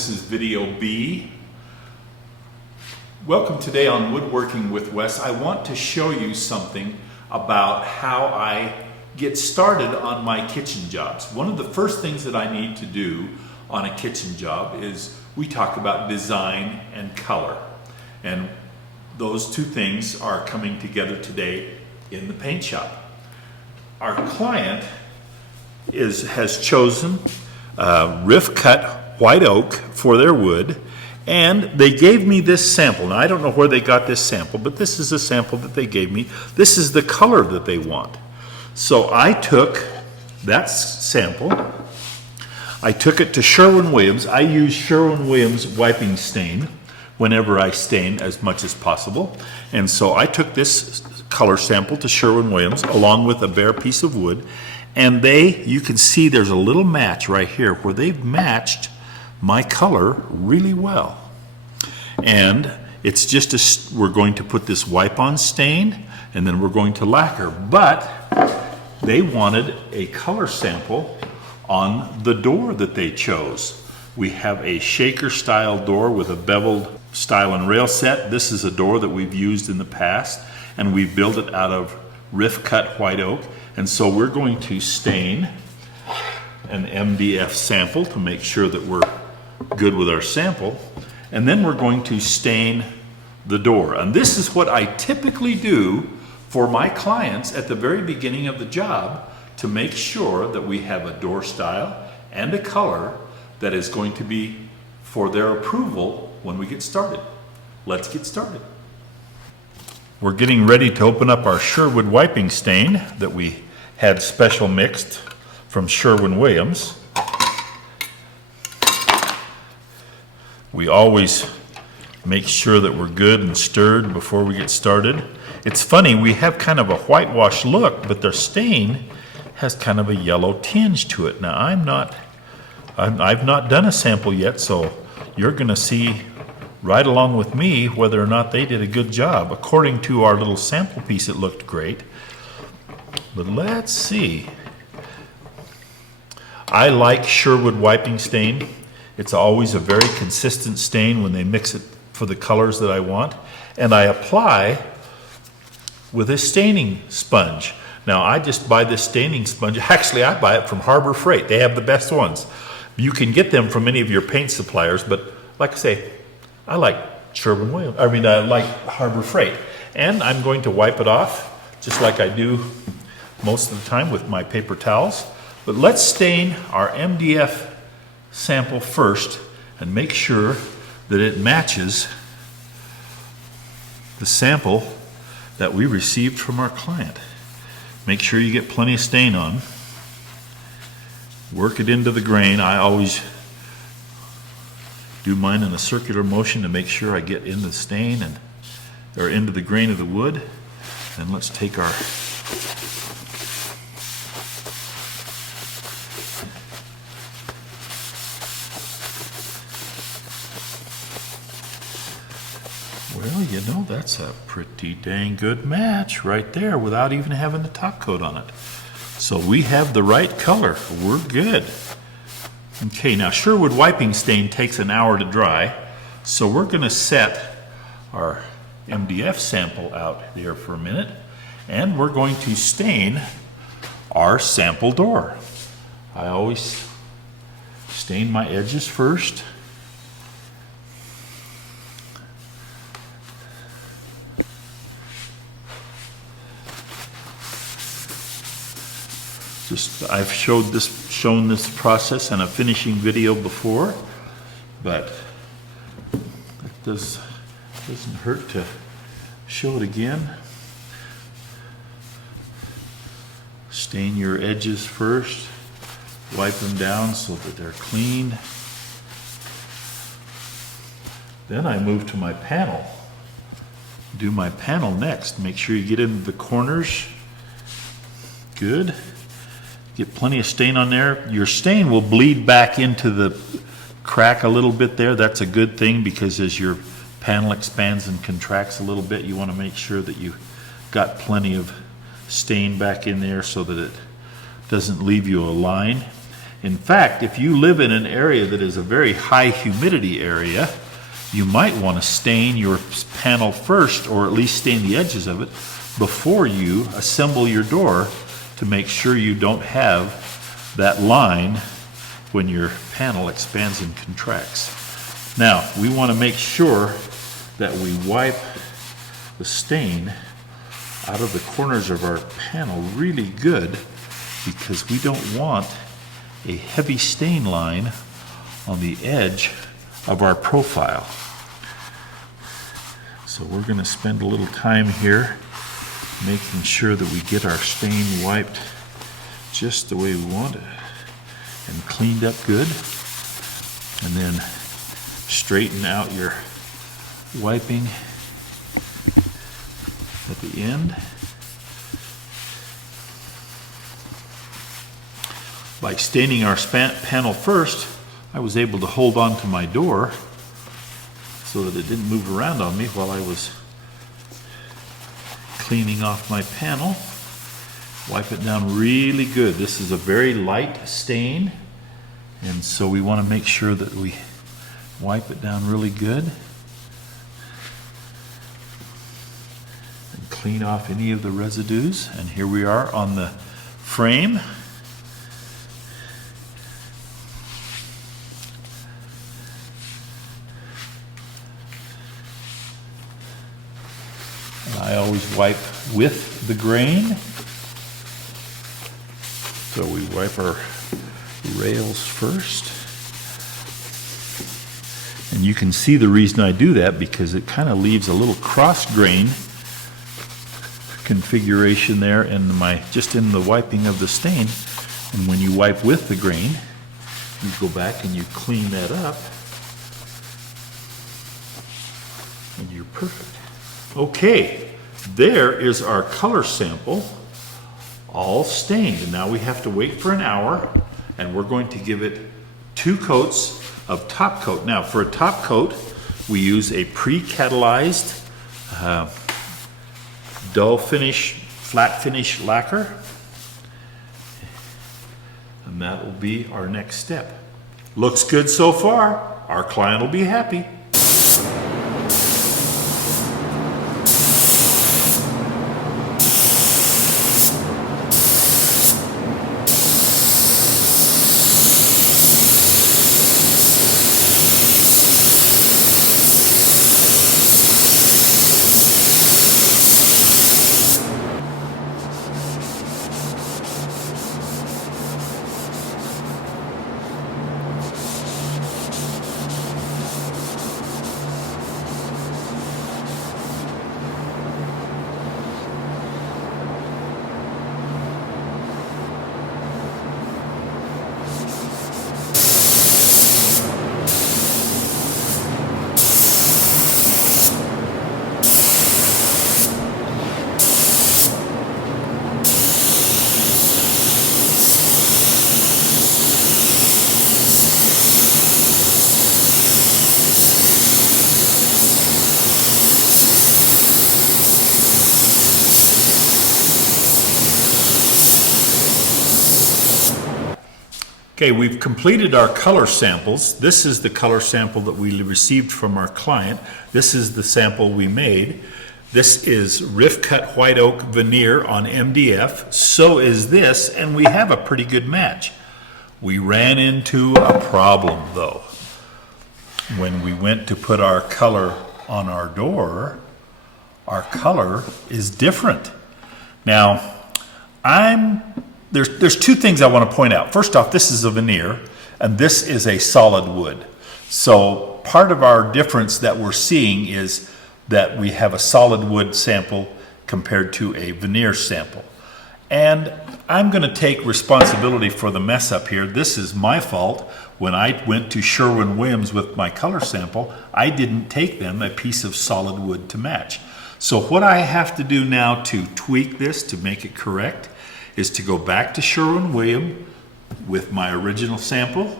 This is video B. Welcome today on Woodworking with Wes. I want to show you something about how I get started on my kitchen jobs. One of the first things that I need to do on a kitchen job is we talk about design and color. And those two things are coming together today in the paint shop. Our client has chosen rift cut white oak for their wood, and they gave me this sample. Now I don't know where they got this sample, but this is a sample that they gave me. This is the color that they want. So I took that sample, I took it to Sherwin-Williams. I use Sherwin-Williams wiping stain whenever I stain as much as possible. And so I took this color sample to Sherwin-Williams along with a bare piece of wood, and you can see there's a little match right here where they've matched my color really well. And it's just we're going to put this wipe-on stain and then we're going to lacquer. But they wanted a color sample on the door that they chose. We have a shaker style door with a beveled stile and rail set. This is a door that we've used in the past, and we've built it out of rift cut white oak. And so we're going to stain an MDF sample to make sure that we're good with our sample, and then we're going to stain the door. And this is what I typically do for my clients at the very beginning of the job to make sure that we have a door style and a color that is going to be for their approval when we get started. Let's get started. We're getting ready to open up our Sherwood wiping stain that we had special mixed from Sherwin-Williams. We always make sure that we're good and stirred before we get started. It's funny, we have kind of a whitewash look, but the stain has kind of a yellow tinge to it. Now I've not done a sample yet, so you're gonna see right along with me whether or not they did a good job. According to our little sample piece, it looked great. But let's see. I like Sherwood wiping stain. It's always a very consistent stain when they mix it for the colors that I want. And I apply with a staining sponge. Now I just buy this staining sponge. Actually, I buy it from Harbor Freight. They have the best ones. You can get them from any of your paint suppliers, but like I say, I like Sherwin-Williams. I like Harbor Freight. And I'm going to wipe it off just like I do most of the time with my paper towels. But let's stain our MDF sample first and make sure that it matches the sample that we received from our client. Make sure you get plenty of stain on. Work it into the grain. I always do mine in a circular motion to make sure I get in the stain or into the grain of the wood. And let's take our well, you know, that's a pretty dang good match right there without even having the top coat on it. So we have the right color. We're good. Okay, now Sherwood wiping stain takes an hour to dry, so we're going to set our MDF sample out here for a minute, and we're going to stain our sample door. I always stain my edges first. I've shown this process in a finishing video before, but it doesn't hurt to show it again. Stain your edges first, wipe them down so that they're clean. Then I move to my panel. Do my panel next. Make sure you get into the corners. Good. Get plenty of stain on there. Your stain will bleed back into the crack a little bit there. That's a good thing, because as your panel expands and contracts a little bit, you want to make sure that you got plenty of stain back in there so that it doesn't leave you a line. In fact, if you live in an area that is a very high humidity area, you might want to stain your panel first, or at least stain the edges of it, before you assemble your door, to make sure you don't have that line when your panel expands and contracts. Now, we want to make sure that we wipe the stain out of the corners of our panel really good, because we don't want a heavy stain line on the edge of our profile. So we're going to spend a little time here making sure that we get our stain wiped just the way we want it and cleaned up good, and then straighten out your wiping at the end. By staining our panel first, I was able to hold on to my door so that it didn't move around on me while I was cleaning off my panel. Wipe it down really good. This is a very light stain, and so we want to make sure that we wipe it down really good and clean off any of the residues. And here we are on the frame. I always wipe with the grain. So we wipe our rails first. And you can see the reason I do that, because it kind of leaves a little cross grain configuration there in just in the wiping of the stain. And when you wipe with the grain, you go back and you clean that up, and you're perfect. Okay, there is our color sample all stained. And now we have to wait for an hour, and we're going to give it 2 coats of top coat. Now, for a top coat, we use a pre-catalyzed dull finish, flat finish lacquer, and that will be our next step. Looks good so far. Our client will be happy. Okay, we've completed our color samples. This is the color sample that we received from our client. This is the sample we made. This is rift cut white oak veneer on MDF. So is this, and we have a pretty good match. We ran into a problem though. When we went to put our color on our door, our color is different. Now, There's 2 things I want to point out. First off, this is a veneer, and this is a solid wood. So part of our difference that we're seeing is that we have a solid wood sample compared to a veneer sample. And I'm going to take responsibility for the mess up here. This is my fault. When I went to Sherwin-Williams with my color sample, I didn't take them a piece of solid wood to match. So what I have to do now to tweak this, to make it correct, is to go back to Sherwin-Williams with my original sample,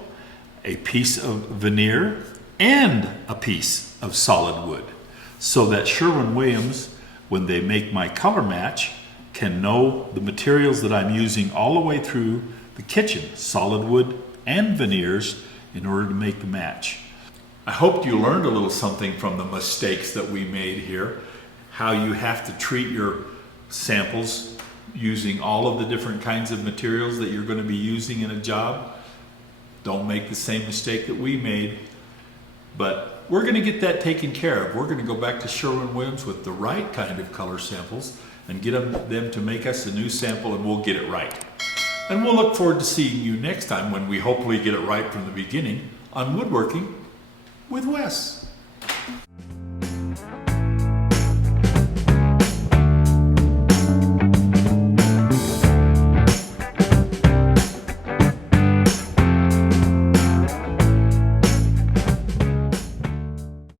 a piece of veneer, and a piece of solid wood, so that Sherwin-Williams, when they make my color match, can know the materials that I'm using all the way through the kitchen, solid wood and veneers in order to make the match. I hope you learned a little something from the mistakes that we made here, how you have to treat your samples using all of the different kinds of materials that you're going to be using in a job. Don't make the same mistake that we made, but we're going to get that taken care of. We're going to go back to Sherwin-Williams with the right kind of color samples and get them to make us a new sample, and we'll get it right. And we'll look forward to seeing you next time when we hopefully get it right from the beginning on Woodworking with Wes.